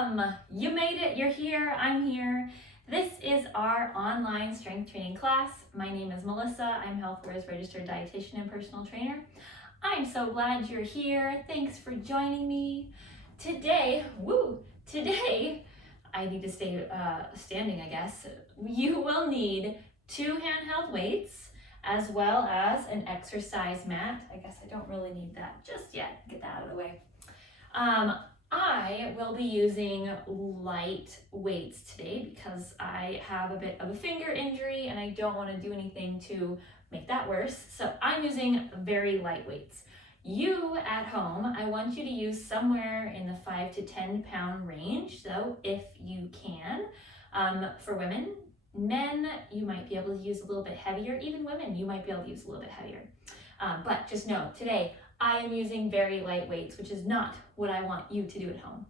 Welcome! You made it, you're here, I'm here. This is our online strength training class. My name is Melissa. I'm HealthWare's registered dietitian and personal trainer. I'm so glad you're here. Thanks for joining me. Today, I need to stay standing, I guess. You will need 2 handheld weights as well as an exercise mat. I guess I don't really need that just yet. Get that out of the way. I will be using light weights today because I have a bit of a finger injury and I don't want to do anything to make that worse. So I'm using very light weights. You at home, I want you to use somewhere in the 5 to 10 pound range, though, if you can. For women, men, you might be able to use a little bit heavier. Even women, you might be able to use a little bit heavier. But just know, today, I am using very light weights, which is not what I want you to do at home.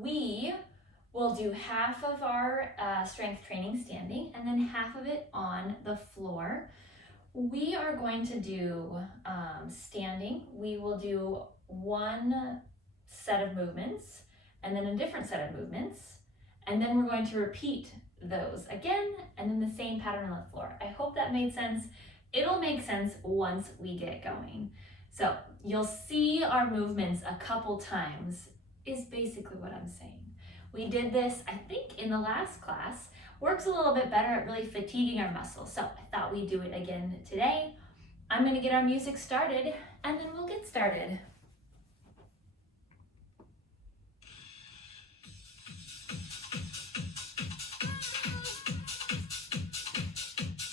We will do half of our strength training standing and then half of it on the floor. We are going to do standing. We will do one set of movements and then a different set of movements. And then we're going to repeat those again and then the same pattern on the floor. I hope that made sense. It'll make sense once we get going. So you'll see our movements a couple times is basically what I'm saying. We did this, I think, in the last class. Works a little bit better at really fatiguing our muscles. So I thought we'd do it again today. I'm gonna get our music started and then we'll get started.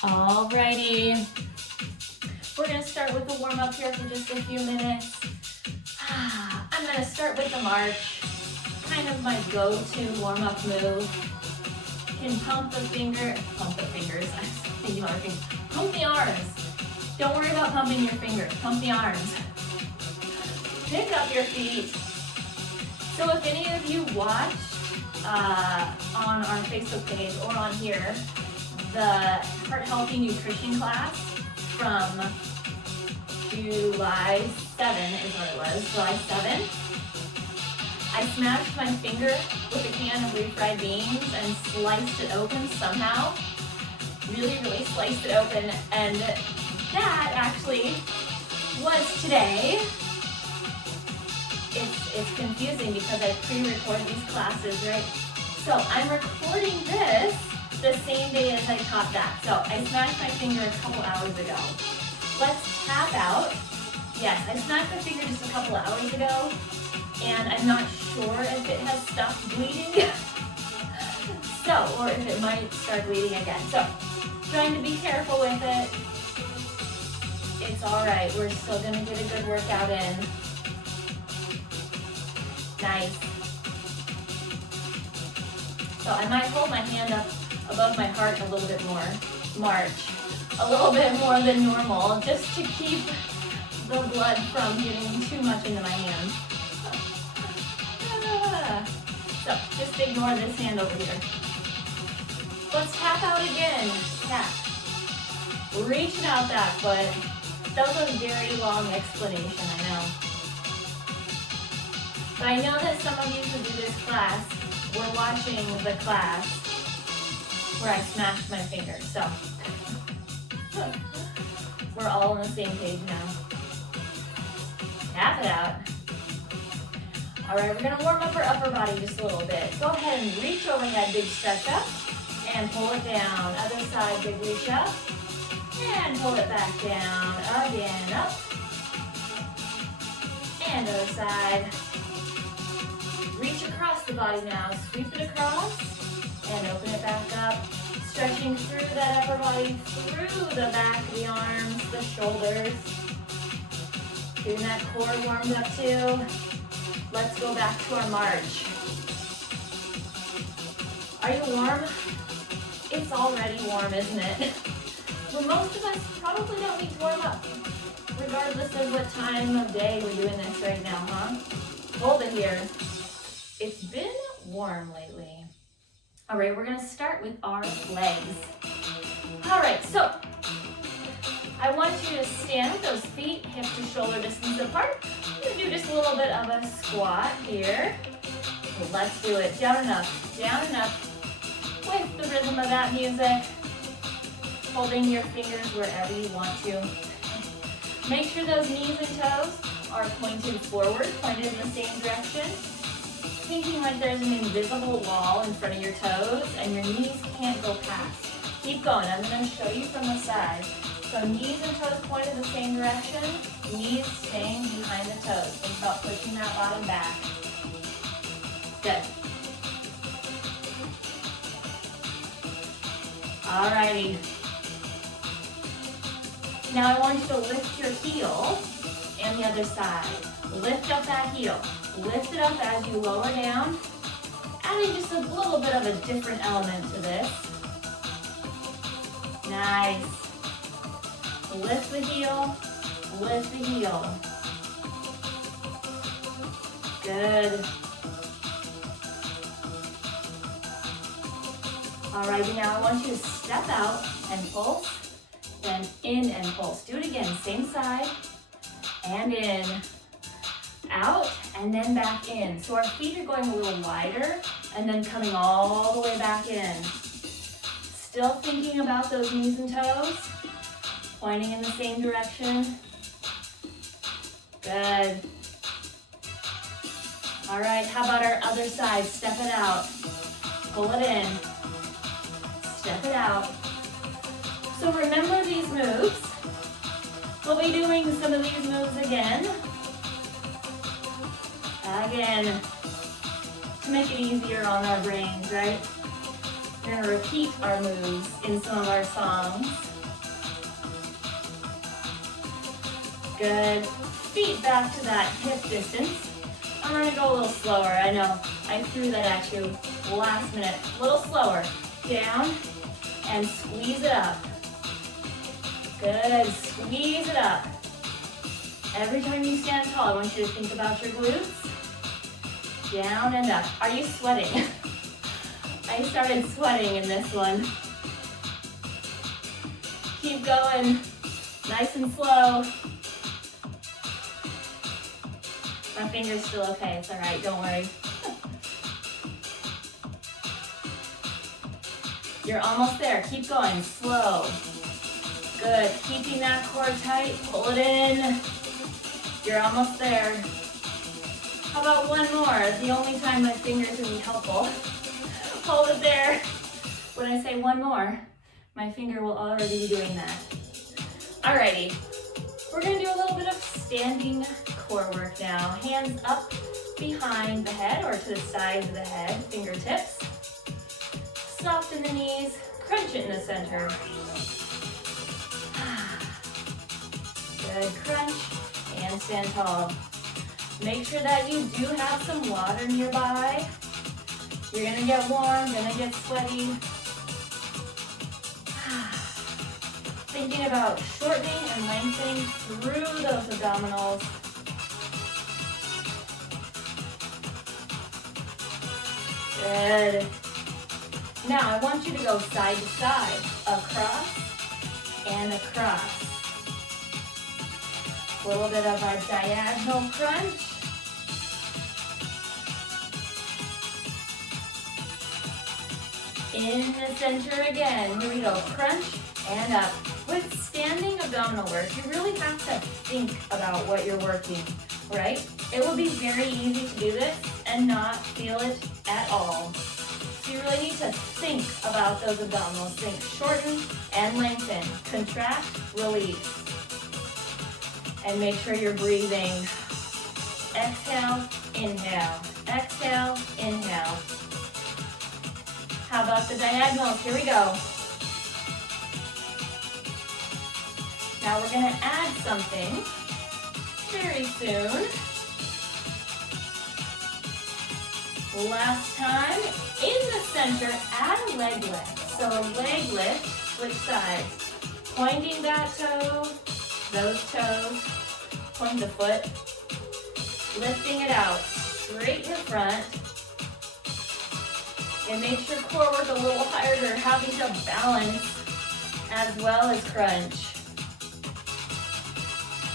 Alrighty. We're going to start with the warm-up here for just a few minutes. I'm going to start with the march, kind of my go-to warm-up move. You can pump the fingers, pump the arms. Don't worry about pumping your fingers, pump the arms. Pick up your feet. So if any of you watched on our Facebook page or on here, the Heart Healthy Nutrition class from July 7 is what it was, July 7. I smashed my finger with a can of refried beans and sliced it open somehow. Really sliced it open, and that actually was today. It's confusing because I pre-record these classes, right? So I'm recording this the same day as I taught that. So I smashed my finger a couple hours ago. Let's tap out. Yes, I smashed my finger just a couple hours ago, and I'm not sure if it has stopped bleeding. Or if it might start bleeding again. So, trying to be careful with it. It's all right. We're still gonna get a good workout in. Nice. So I might hold my hand up above my heart a little bit more. March a little bit more than normal, just to keep the blood from getting too much into my hands. So just ignore this hand over here. Let's tap out again. Tap. Reaching out that foot. That was a very long explanation, I know. But I know that some of you who do this class were watching the class where I smashed my finger, so we're all on the same page now. Tap it out. All right, we're gonna warm up our upper body just a little bit. Go ahead and reach overhead, big stretch up, and pull it down. Other side, big reach up, and pull it back down. Again, up, and other side. Reach across the body now. Sweep it across, and open it back up. Stretching through that upper body, through the back of the arms, the shoulders. Getting that core warmed up too. Let's go back to our march. Are you warm? It's already warm, isn't it? Well, most of us probably don't need to warm up, regardless of what time of day we're doing this right now, huh? Hold it here. It's been warm lately. All right, we're gonna start with our legs. All right, so I want you to stand with those feet hip to shoulder distance apart. I'm gonna do just a little bit of a squat here. Let's do it. Down and up, with the rhythm of that music. Holding your fingers wherever you want to. Make sure those knees and toes are pointed forward, pointed in the same direction. Thinking like there's an invisible wall in front of your toes and your knees can't go past. Keep going. I'm going to show you from the side. So knees and toes pointed the same direction, knees staying behind the toes. Think about pushing that bottom back. Good. Alrighty. Now I want you to lift your heel and the other side. Lift up that heel. Lift it up as you lower down. Adding just a little bit of a different element to this. Nice. Lift the heel, lift the heel. Good. Alrighty, now I want you to step out and pulse, then in and pulse. Do it again, same side, and in. Out, and then back in. So our feet are going a little wider, and then coming all the way back in. Still thinking about those knees and toes, pointing in the same direction. Good. All right, how about our other side? Step it out, pull it in, step it out. So remember these moves. We'll be doing some of these moves again. To make it easier on our brains, right? We're going to repeat our moves in some of our songs. Good. Feet back to that hip distance. I'm going to go a little slower. I know I threw that at you last minute. A little slower. Down and squeeze it up. Good. Squeeze it up. Every time you stand tall, I want you to think about your glutes. Down and up. Are you sweating? I started sweating in this one. Keep going. Nice and slow. My finger's still okay. It's all right. Don't worry. You're almost there. Keep going. Slow. Good. Keeping that core tight. Pull it in. You're almost there. How about one more? The only time my fingers will be helpful. Hold it there. When I say one more, my finger will already be doing that. Alrighty. We're going to do a little bit of standing core work now. Hands up behind the head or to the sides of the head, fingertips. Soften the knees, crunch it in the center. Good, crunch and stand tall. Make sure that you do have some water nearby. You're gonna get warm, gonna get sweaty. Thinking about shortening and lengthening through those abdominals. Good. Now I want you to go side to side, across and across. A little bit of our diagonal crunch. In the center again. Here we go. Crunch and up. With standing abdominal work, you really have to think about what you're working, right? It will be very easy to do this and not feel it at all. So you really need to think about those abdominals. Think shorten and lengthen. Contract, release. And make sure you're breathing. Exhale, inhale. Exhale, inhale. How about the diagonals? Here we go. Now we're going to add something very soon. Last time, in the center, add a leg lift. So a leg lift, switch sides. Pointing that toe, those toes, point the foot, lifting it out, straight in the front. It makes your core work a little harder, having to balance as well as crunch.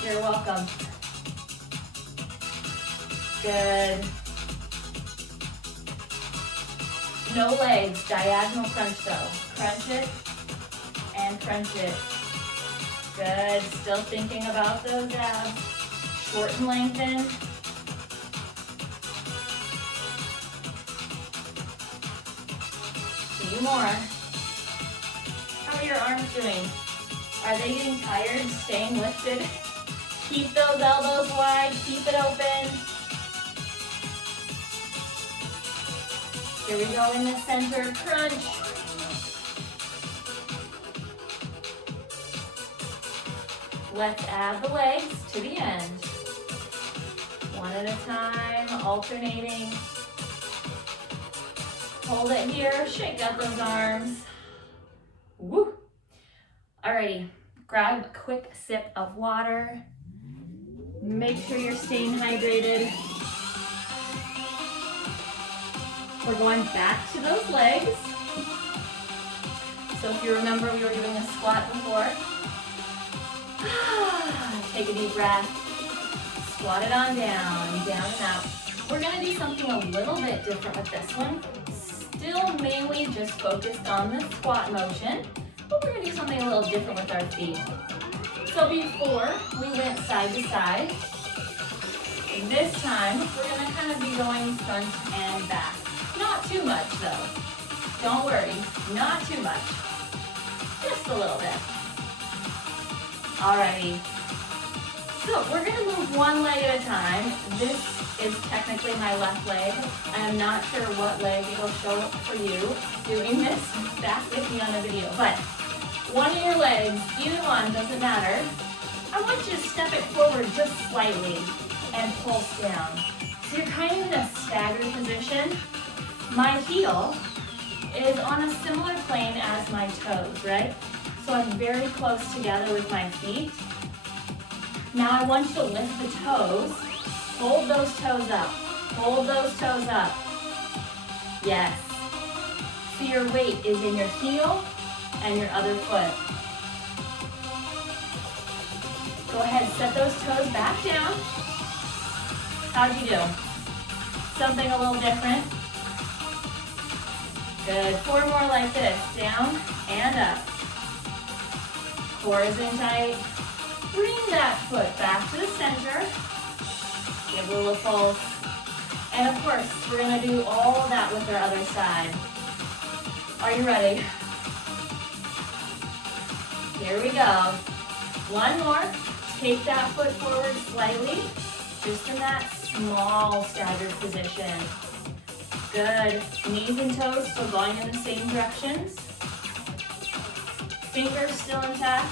You're welcome. Good. No legs, diagonal crunch though. Crunch it and crunch it. Good, still thinking about those abs. Shorten, lengthen. Few more. How are your arms doing? Are they getting tired, staying lifted? Keep those elbows wide, keep it open. Here we go in the center, crunch. Let's add the legs to the end. One at a time, alternating. Hold it here, shake out those arms. Woo! Alrighty, grab a quick sip of water. Make sure you're staying hydrated. We're going back to those legs. So if you remember, we were doing a squat before. Take a deep breath. Squat it on down and out. We're gonna do something a little bit different with this one. Still mainly just focused on the squat motion, but we're gonna do something a little different with our feet. So before we went side to side, this time we're gonna kind of be going front and back. Not too much though. Don't worry, not too much. Just a little bit. Alrighty. So we're gonna move one leg at a time. This is technically my left leg. I am not sure what leg it'll show up for you doing this. Back with me on the video. But one of your legs, either one, doesn't matter. I want you to step it forward just slightly and pulse down. So you're kind of in a staggered position. My heel is on a similar plane as my toes, right? So I'm very close together with my feet. Now I want you to lift the toes. Hold those toes up. Hold those toes up. Yes. So your weight is in your heel and your other foot. Go ahead, set those toes back down. How'd you do? Something a little different? Good. 4 more like this. Down and up. Core is in tight. Bring that foot back to the center. Give a little pulse. And of course, we're gonna do all of that with our other side. Are you ready? Here we go. One more. Take that foot forward slightly, just in that small staggered position. Good. Knees and toes still going in the same directions. Fingers still intact.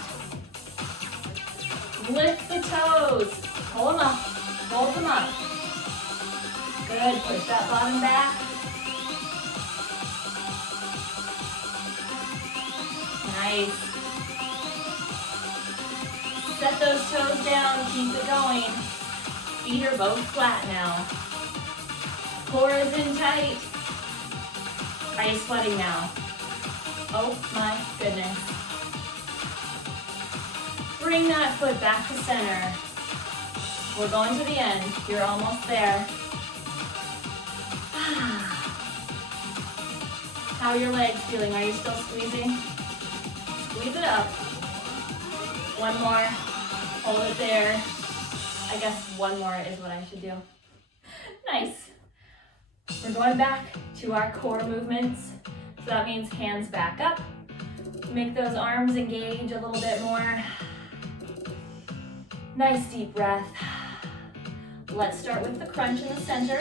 Lift the toes. Pull them up. Hold them up. Good. Push that bottom back. Nice. Set those toes down. Keep it going. Feet are both flat now. Core is in tight. Are you sweating now? Oh my goodness. Bring that foot back to center. We're going to the end. You're almost there. How are your legs feeling? Are you still squeezing? Squeeze it up. One more. Hold it there. I guess one more is what I should do. Nice. We're going back to our core movements. So that means hands back up. Make those arms engage a little bit more. Nice deep breath. Let's start with the crunch in the center.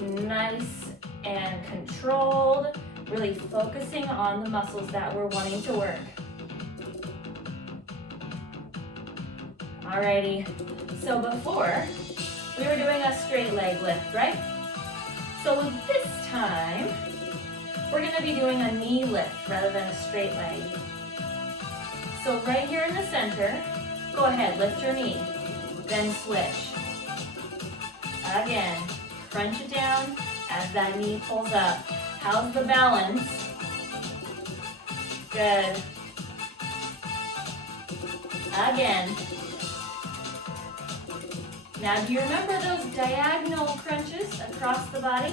Nice and controlled. Really focusing on the muscles that we're wanting to work. Alrighty. So before, we were doing a straight leg lift, right? So this time, we're gonna be doing a knee lift rather than a straight leg. So right here in the center, go ahead, lift your knee, then switch. Again, crunch it down as that knee pulls up. How's the balance? Good. Again. Now, do you remember those diagonal crunches across the body?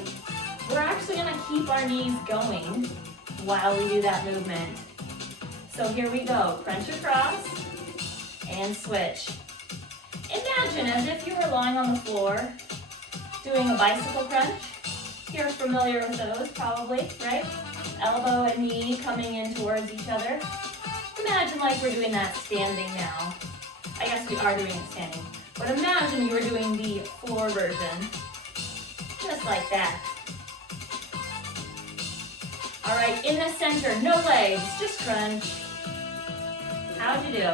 We're actually gonna keep our knees going while we do that movement. So here we go, crunch across and switch. Imagine as if you were lying on the floor doing a bicycle crunch. You're familiar with those probably, right? Elbow and knee coming in towards each other. Imagine like we're doing that standing now. I guess we are doing it standing. But imagine you were doing the floor version. Just like that. All right, in the center, no legs, just crunch. How'd you do?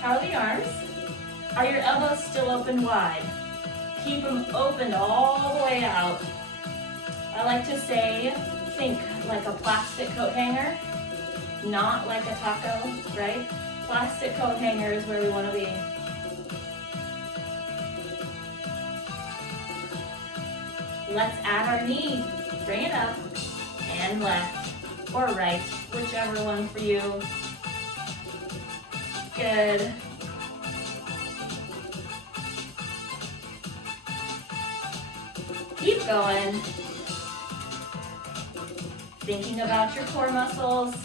How are the arms? Are your elbows still open wide? Keep them opened all the way out. I like to say, think like a plastic coat hanger, not like a taco, right? Plastic coat hanger is where we want to be. Let's add our knee. Bring it up and left or right, whichever one for you. Good. Keep going. Thinking about your core muscles.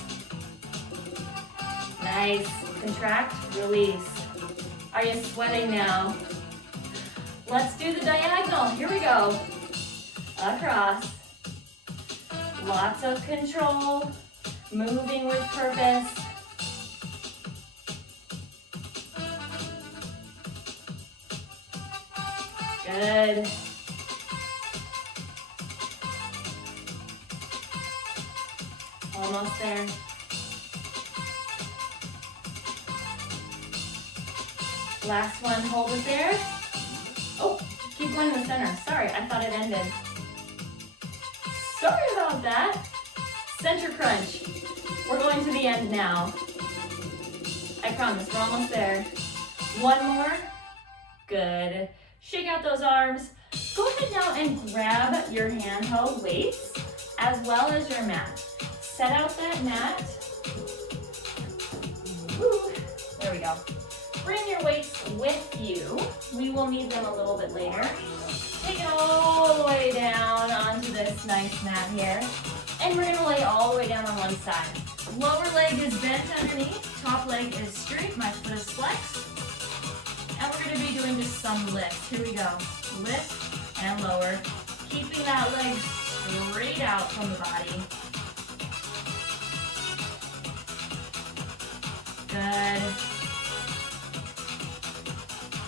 Nice. Contract, release. Are you sweating now? Let's do the diagonal. Here we go. Across. Lots of control. Moving with purpose. Good. Almost there. Last one, hold it there. Oh, keep going in the center. Sorry, I thought it ended. Sorry about that. Center crunch. We're going to the end now. I promise, we're almost there. One more. Good. Shake out those arms. Go ahead now and grab your handheld weights as well as your mat. Set out that mat. Woo. There we go. Bring your weights with you. We will need them a little bit later. Take it all the way down onto this nice mat here. And we're gonna lay all the way down on one side. Lower leg is bent underneath, top leg is straight, my foot is flexed. And we're gonna be doing just some lifts. Here we go. Lift and lower. Keeping that leg straight out from the body. Good.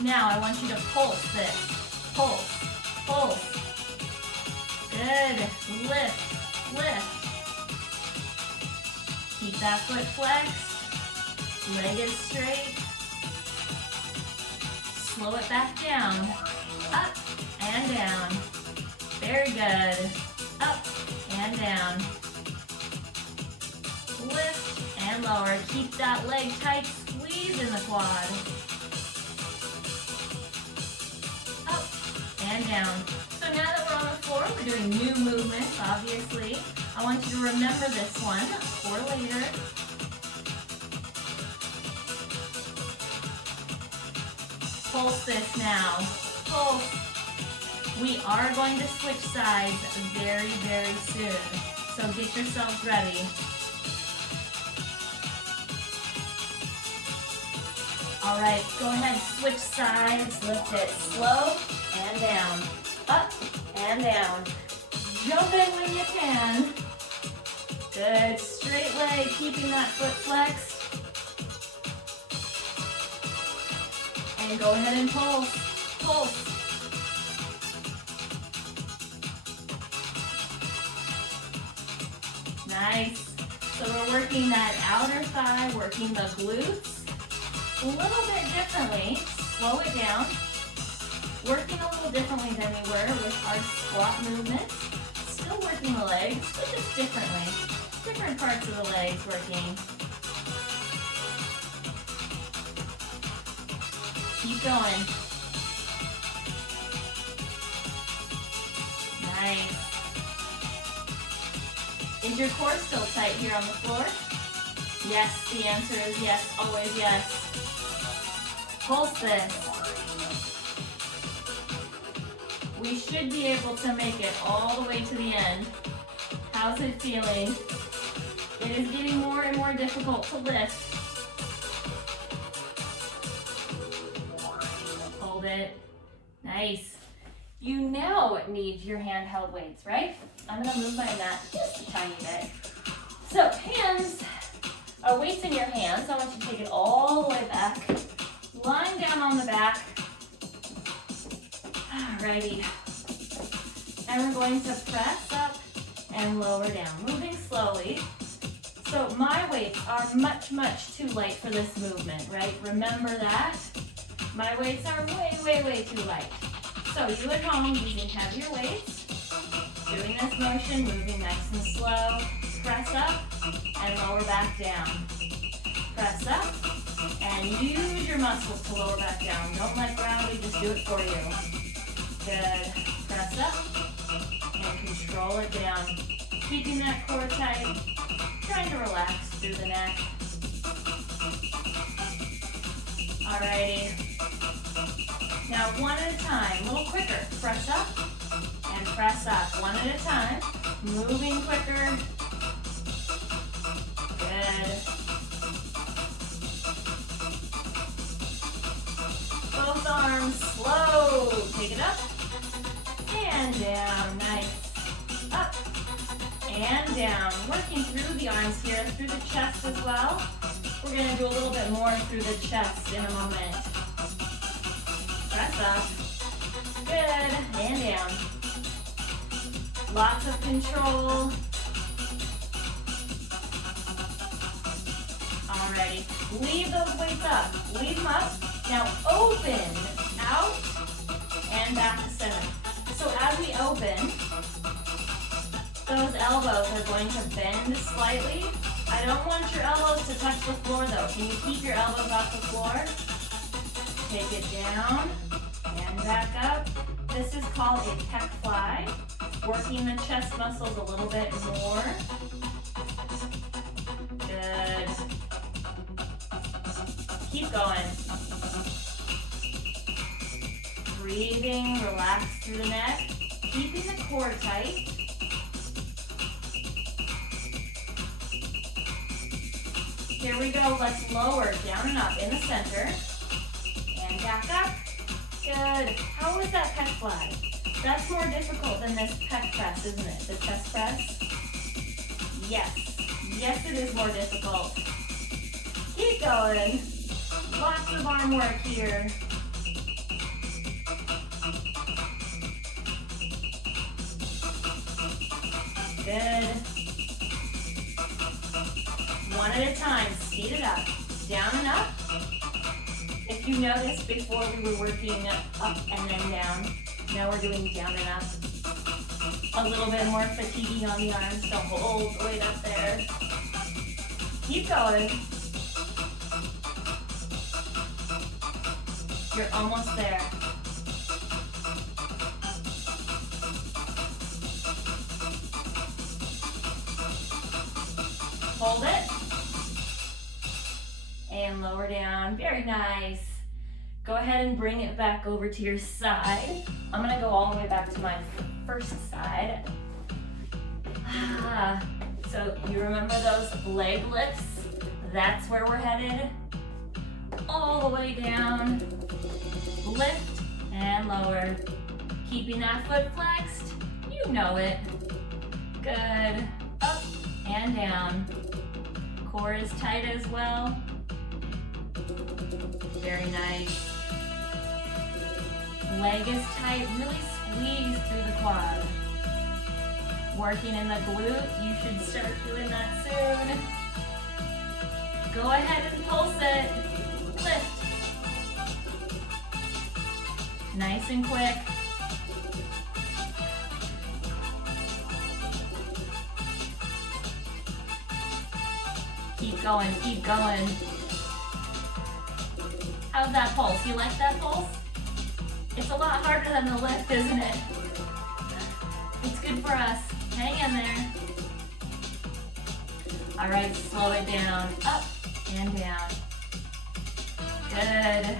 Now I want you to pulse this. Pulse, pulse. Good. Lift, lift. Keep that foot flexed. Leg is straight. Slow it back down. Up and down. Very good. Up and down. Lift and lower. Keep that leg tight. Squeeze in the quad. Up and down. So now that we're on the floor, we're doing new movements, obviously. I want you to remember this one for later. Pulse this now. Pulse. We are going to switch sides very, very soon. So get yourselves ready. All right, go ahead, switch sides. Lift it slow and down. Up and down. Jump in when you can. Good, straight leg, keeping that foot flexed. And go ahead and pulse, pulse. Nice. So we're working that outer thigh, working the glutes. A little bit differently. Slow it down. Working a little differently than we were with our squat movements. Still working the legs, but just differently. Different parts of the legs working. Keep going. Nice. Is your core still tight here on the floor? Yes, the answer is yes, always yes. Pulse this. We should be able to make it all the way to the end. How's it feeling? It is getting more and more difficult to lift. Hold it. Nice. You now need your handheld weights, right? I'm gonna move my mat just a tiny bit. So hands, weights in your hands. I want you to take it all the way back. Lying down on the back. Alrighty. And we're going to press up and lower down, moving slowly. So my weights are much, much too light for this movement, right? Remember that. My weights are way, way, way too light. So you at home using heavier weights, doing this motion, moving nice and slow. Press up and lower back down. Press up and use your muscles to lower back down. Don't let gravity just do it for you. Good. Press up and control it down. Keeping that core tight. Trying to relax through the neck. Alrighty. Now one at a time, a little quicker. Press up and press up. One at a time. Moving quicker. Good. Both arms slow. Take it up and down. Nice. Up and down. Working through the arms here, through the chest as well. We're going to do a little bit more through the chest in a moment. Press up. Good. And down. Lots of control. Alrighty. Leave those weights up. Leave them up. Now open out and back to center. So as we open, those elbows are going to bend slightly. I don't want your elbows to touch the floor though. Can you keep your elbows off the floor? Take it down and back up. This is called a pec fly. Working the chest muscles a little bit more. Good. Keep going. Breathing, relax through the neck. Keeping the core tight. Here we go, let's lower, down and up in the center. And back up. Good. How was that pec fly? That's more difficult than this pec press, isn't it? The chest press? Yes. Yes, it is more difficult. Keep going. Lots of arm work here. Good. One at a time, speed it up. Down and up. If you noticed before we were working up and then down, now we're doing down and up. A little bit more fatiguing on the arms, so hold the weight up there. Keep going. You're almost there. Hold it. And lower down. Very nice. Go ahead and bring it back over to your side. I'm gonna go all the way back to my first side. So you remember those leg lifts? That's where we're headed. All the way down. Lift and lower. Keeping that foot flexed. You know it. Good. Up and down. Core is tight as well. Very nice. Leg is tight. Really squeeze through the quad. Working in the glute. You should start doing that soon. Go ahead and pulse it. Lift. Nice and quick. Keep going, keep going. How's that pulse? You like that pulse? It's a lot harder than the lift, isn't it? It's good for us. Hang in there. All right, slow it down. Up and down. Good.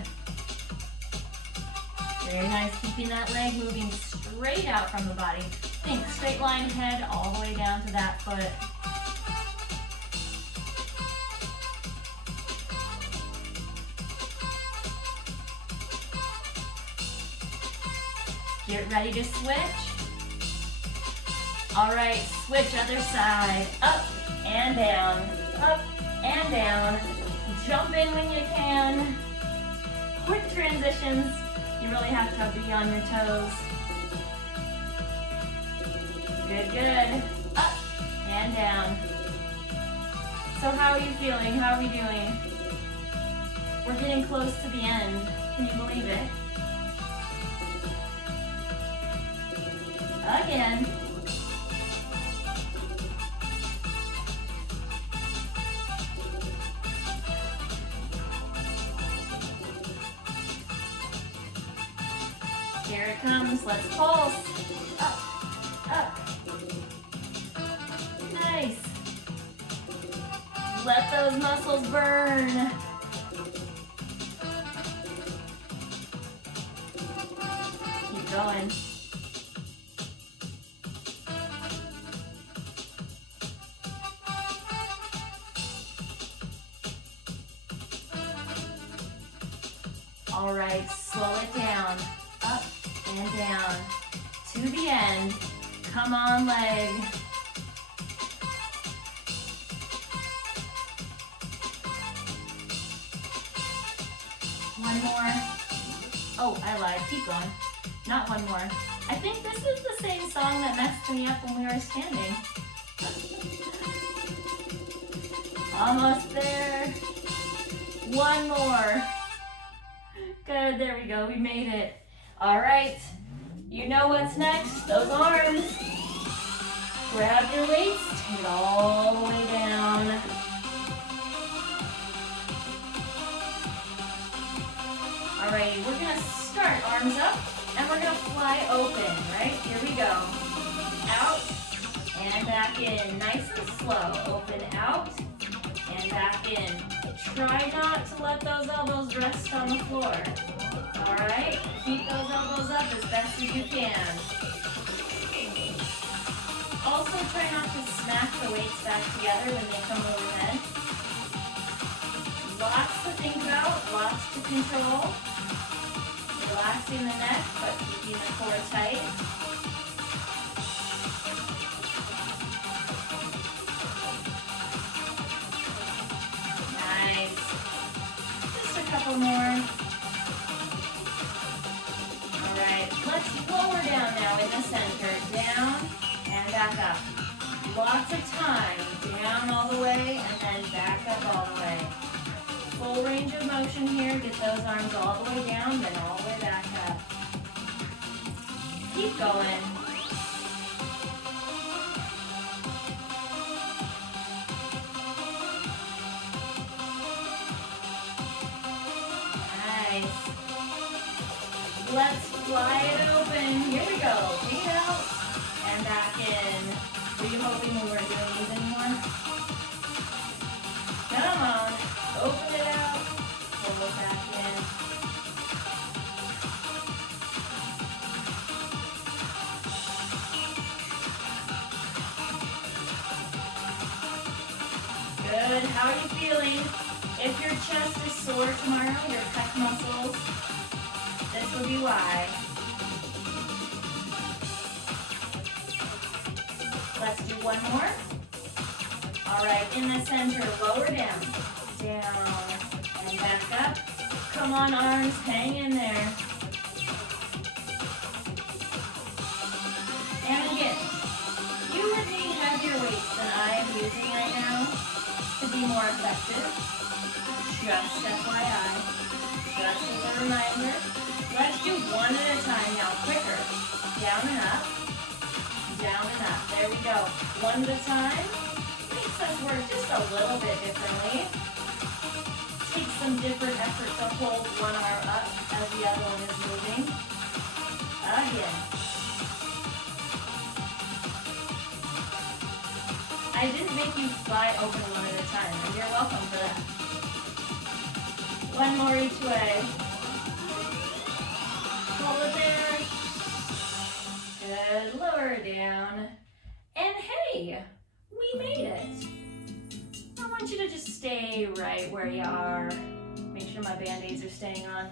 Very nice, keeping that leg moving straight out from the body. Think straight line head all the way down to that foot. Get ready to switch. All right, switch other side. Up and down, up and down. Jump in when you can. Quick transitions. You really have to be on your toes. Good, good. Up and down. So how are you feeling? How are we doing? We're getting close to the end. Can you believe it? Again. Here it comes. Let's pulse. Up, up. Nice. Let those muscles burn. Keep going. All right, slow it down. Up and down. To the end. Come on, leg. One more. Oh, I lied. Keep going. Not one more. I think this is the same song that messed me up when we were standing. Almost there. One more. Good, there we go. We made it. All right. You know what's next. Those arms. Grab your weights. Take it all the way down. All right, we're going to start arms up, and we're going to fly open, right? Here we go. Out, and back in. Nice and slow. Open out, and back in. Try not to let those elbows rest on the floor. All right? Keep those elbows up as best as you can. Also, try not to smack the weights back together when they come overhead. Lots to think about, lots to control. Relaxing the neck, but keeping the core tight. Nice. Just a couple more. All right, let's lower down now in the center. Down and back up. Lots of time. Down all the way and then back up all the way. Full range of motion here. Get those arms all the way down, then all the way back up. Keep going. Nice. Let's fly it open. Here we go. Feet out and back in. Were you hoping we weren't doing these anymore? Come on. Open it out. Pull it back in. Good. How are you feeling? If your chest is sore tomorrow, your pec muscles, this will be why. Let's do one more. All right, in the center, lower down. Down and back up. Come on, arms, hang in there. And again, you would need heavier weights than I am using right now to be more effective. Just FYI. Just as a reminder. Let's do one at a time now, quicker. Down and up. Down and up. There we go. One at a time. Makes us work just a little bit differently. Take some different effort to hold one arm up as the other one is moving. Again. I didn't make you fly open one at a time, and you're welcome for that. One more each way. Pull it Band-Aids are staying on.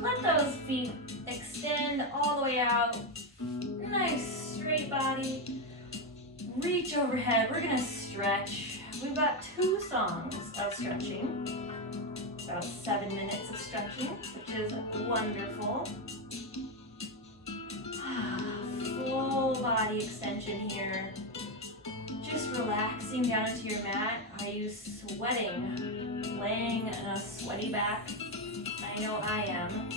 Let those feet extend all the way out. Nice straight body. Reach overhead. We're gonna stretch. We've got 2 songs of stretching. About 7 minutes of stretching, which is wonderful. Full body extension here. Just relaxing down into your mat. Are you sweating? Laying in a sweaty back? I know I am.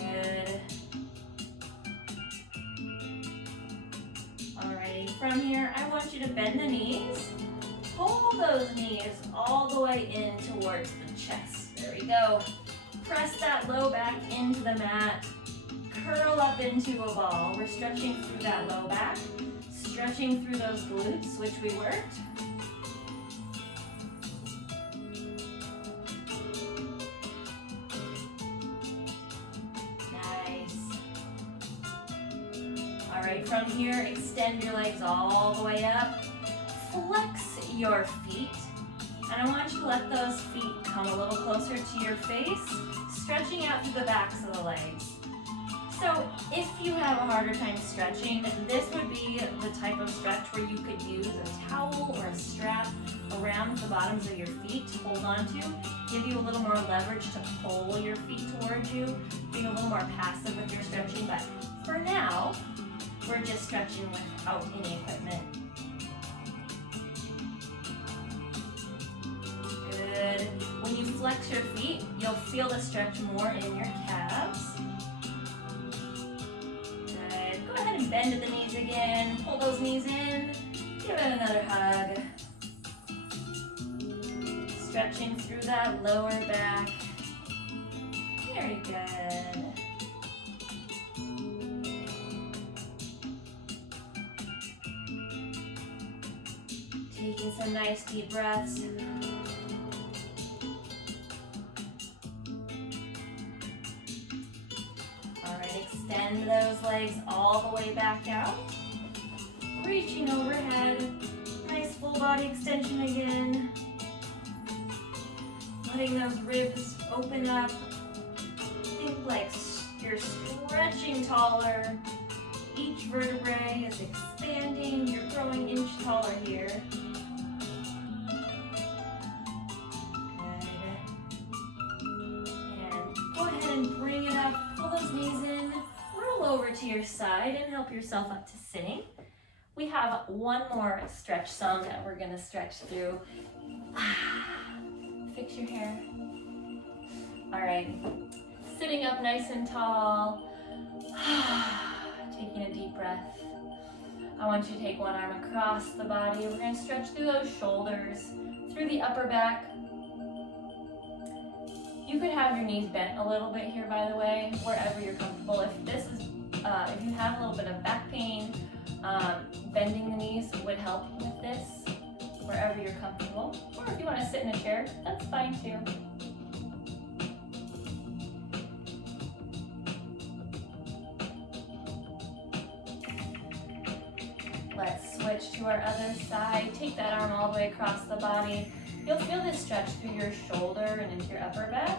Good. Alrighty, from here, I want you to bend the knees. Pull those knees all the way in towards the chest. There we go. Press that low back into the mat. Curl up into a ball. We're stretching through that low back. Stretching through those glutes, which we worked. Nice. All right, from here, extend your legs all the way up. Flex your feet. And I want you to let those feet come a little closer to your face, stretching out through the backs of the legs. So if you have a harder time stretching, this would be the type of stretch where you could use a towel or a strap around the bottoms of your feet to hold on to, give you a little more leverage to pull your feet towards you, being a little more passive with your stretching. But for now, we're just stretching without any equipment. Good. When you flex your feet, you'll feel the stretch more in your calves. Good. Go ahead and bend at the knees again. Pull those knees in. Give it another hug. Stretching through that lower back. Very good. Taking some nice deep breaths. Extend those legs all the way back out. Reaching overhead. Nice full body extension again. Letting those ribs open up. Think like you're stretching taller. Each vertebrae is expanding. You're growing inch taller here. Good. And go ahead and bring it up. Pull those knees in. Roll over to your side and help yourself up to sitting. We have one more stretch song that we're gonna stretch through. Fix your hair. All right, sitting up nice and tall. Taking a deep breath. I want you to take one arm across the body. We're gonna stretch through those shoulders, through the upper back. You could have your knees bent a little bit here, by the way, wherever you're comfortable. If you have a little bit of back pain, bending the knees would help with this, wherever you're comfortable. Or if you want to sit in a chair, that's fine too. Let's switch to our other side. Take that arm all the way across the body. You'll feel this stretch through your shoulder and into your upper back.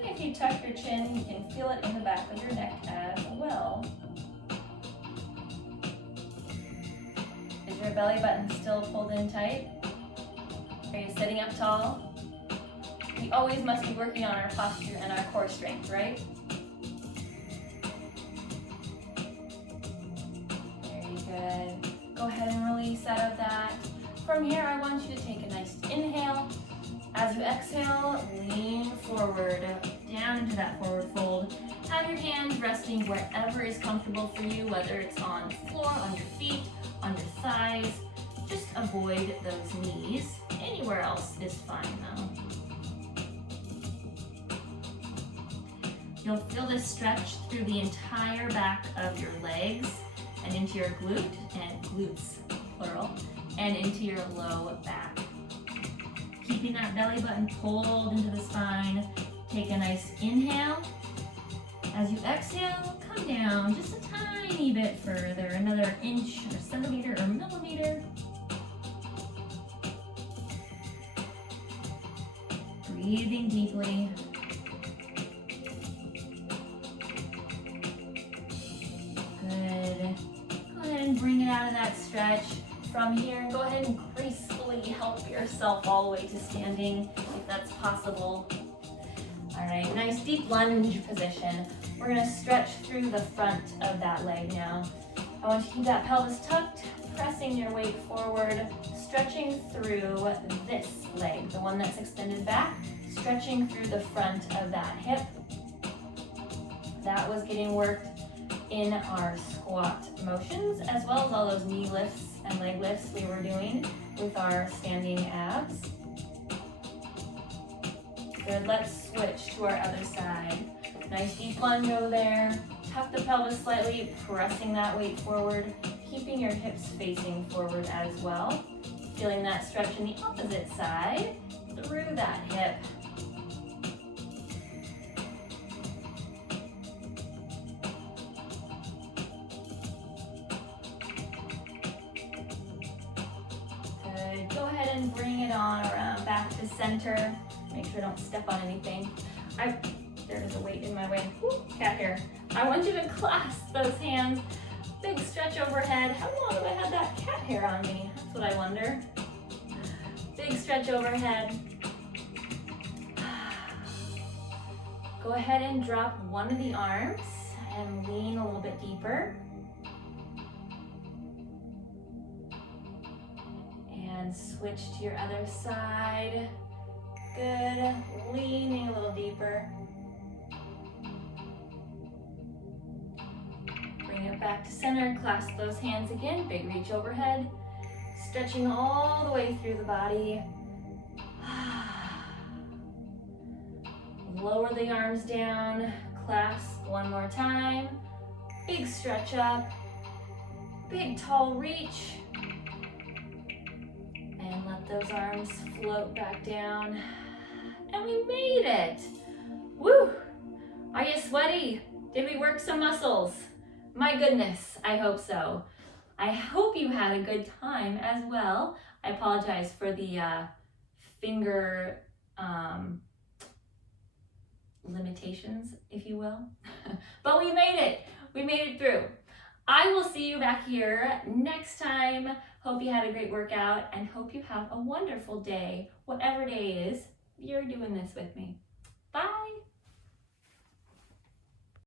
And if you tuck your chin, you can feel it in the back of your neck as well. Is your belly button still pulled in tight? Are you sitting up tall? We always must be working on our posture and our core strength, right? Very good. Go ahead and release out of that. From here, I want you to take a nice inhale. As you exhale, lean forward, down into that forward fold. Have your hands resting wherever is comfortable for you, whether it's on the floor, on your feet, on your thighs. Just avoid those knees. Anywhere else is fine though. You'll feel this stretch through the entire back of your legs and into your glutes, plural, and into your low back. Keeping that belly button pulled into the spine. Take a nice inhale. As you exhale, come down just a tiny bit further, another inch or centimeter or millimeter. Breathing deeply. Good. Go ahead and bring it out of that stretch. From here, go ahead and gracefully help yourself all the way to standing, if that's possible. All right, nice deep lunge position. We're gonna stretch through the front of that leg now. I want you to keep that pelvis tucked, pressing your weight forward, stretching through this leg, the one that's extended back, stretching through the front of that hip. That was getting worked in our squat motions, as well as all those knee lifts and leg lifts we were doing with our standing abs. Good, let's switch to our other side. Nice deep lunge over there. Tuck the pelvis slightly, pressing that weight forward, keeping your hips facing forward as well. Feeling that stretch in the opposite side, through that hip. Good, go ahead and bring it on around back to center. Make sure I don't step on anything. There's a weight in my way. Woo, cat hair. I want you to clasp those hands. Big stretch overhead. How long have I had that cat hair on me? That's what I wonder. Big stretch overhead. Go ahead and drop one of the arms and lean a little bit deeper. And switch to your other side. Good, leaning a little deeper. Bring it back to center, clasp those hands again, big reach overhead. Stretching all the way through the body. Lower the arms down, clasp one more time. Big stretch up, big tall reach. And let those arms float back down. And we made it. Woo! Are you sweaty? Did we work some muscles? My goodness, I hope so. I hope you had a good time as well. I apologize for the finger limitations, if you will. But we made it. We made it through. I will see you back here next time. Hope you had a great workout and hope you have a wonderful day. Whatever day it is, you're doing this with me.